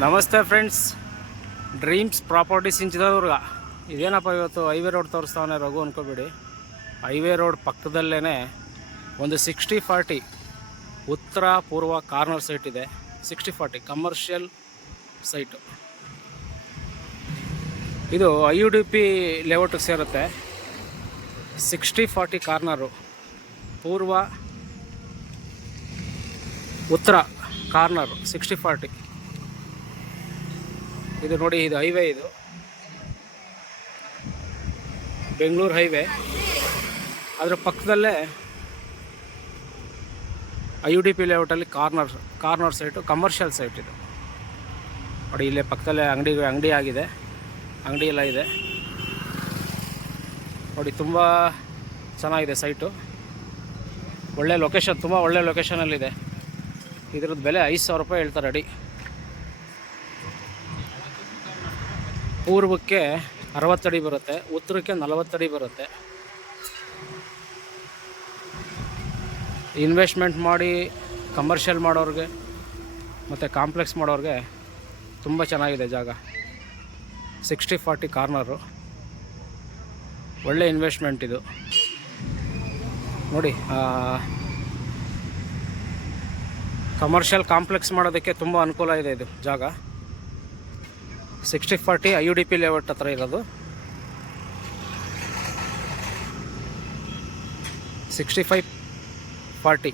ನಮಸ್ತೆ friends, dreams properties in Chitradurga. ಇದೇನಪ್ಪ ಇವತ್ತು ಹೈವೇ ರೋಡ್ ತೋರಿಸ್ತಾವನೆ ರಘು ಅನ್ಕೋಬೇಡಿ. ಹೈವೇ ರೋಡ್ ಪಕ್ಕದಲ್ಲೇ ಒಂದು 60-40 ಉತ್ತರ ಪೂರ್ವ ಕಾರ್ನರ್ ಸೈಟ್ ಇದೆ. 60-40 ಕಮರ್ಷಿಯಲ್ ಸೈಟು. ಇದು IUDP ಲೇಔಟಿಗೆ ಸೇರುತ್ತೆ. 60-40 ಕಾರ್ನರು, ಪೂರ್ವ ಉತ್ತರ ಕಾರ್ನರು 60-40. ಇದು ನೋಡಿ, ಇದು ಹೈವೇ, ಇದು ಬೆಂಗಳೂರು ಹೈವೇ. ಅದರ ಪಕ್ಕದಲ್ಲೇ IUDP ಲೇಔಟಲ್ಲಿ ಕಾರ್ನರ್ ಸೈಟು, ಕಮರ್ಷಿಯಲ್ ಸೈಟ್ ಇದು ನೋಡಿ. ಇಲ್ಲೇ ಪಕ್ಕದಲ್ಲೇ ಅಂಗಡಿ ಆಗಿದೆ, ಅಂಗಡಿ ಎಲ್ಲ ಇದೆ ನೋಡಿ. ತುಂಬ ಚೆನ್ನಾಗಿದೆ ಸೈಟು, ಒಳ್ಳೆ ಲೊಕೇಶನ್, ತುಂಬ ಒಳ್ಳೆ ಲೊಕೇಶನಲ್ಲಿದೆ. ಇದ್ರದ್ದು ಬೆಲೆ 5,000 ರೂಪಾಯಿ ಹೇಳ್ತಾರೆ ಅಡಿ. ಪೂರ್ವಕ್ಕೆ 60 ಅಡಿ ಬರುತ್ತೆ, ಉತ್ತರಕ್ಕೆ 40 ಅಡಿ ಬರುತ್ತೆ. ಇನ್ವೆಸ್ಟ್ಮೆಂಟ್ ಮಾಡಿ ಕಮರ್ಷಿಯಲ್ ಮಾಡೋರಿಗೆ ಮತ್ತು ಕಾಂಪ್ಲೆಕ್ಸ್ ಮಾಡೋರಿಗೆ ತುಂಬ ಚೆನ್ನಾಗಿದೆ ಜಾಗ. 60-40 ಕಾರ್ನರು, ಒಳ್ಳೆ ಇನ್ವೆಸ್ಟ್ಮೆಂಟ್ ಇದು ನೋಡಿ. ಕಮರ್ಷಿಯಲ್ ಕಾಂಪ್ಲೆಕ್ಸ್ ಮಾಡೋದಕ್ಕೆ ತುಂಬ ಅನುಕೂಲ ಇದೆ ಇದು ಜಾಗ. 60-40 IUDP ಲೇಔಟ್ ಹತ್ರ ಇರೋದು. 65-40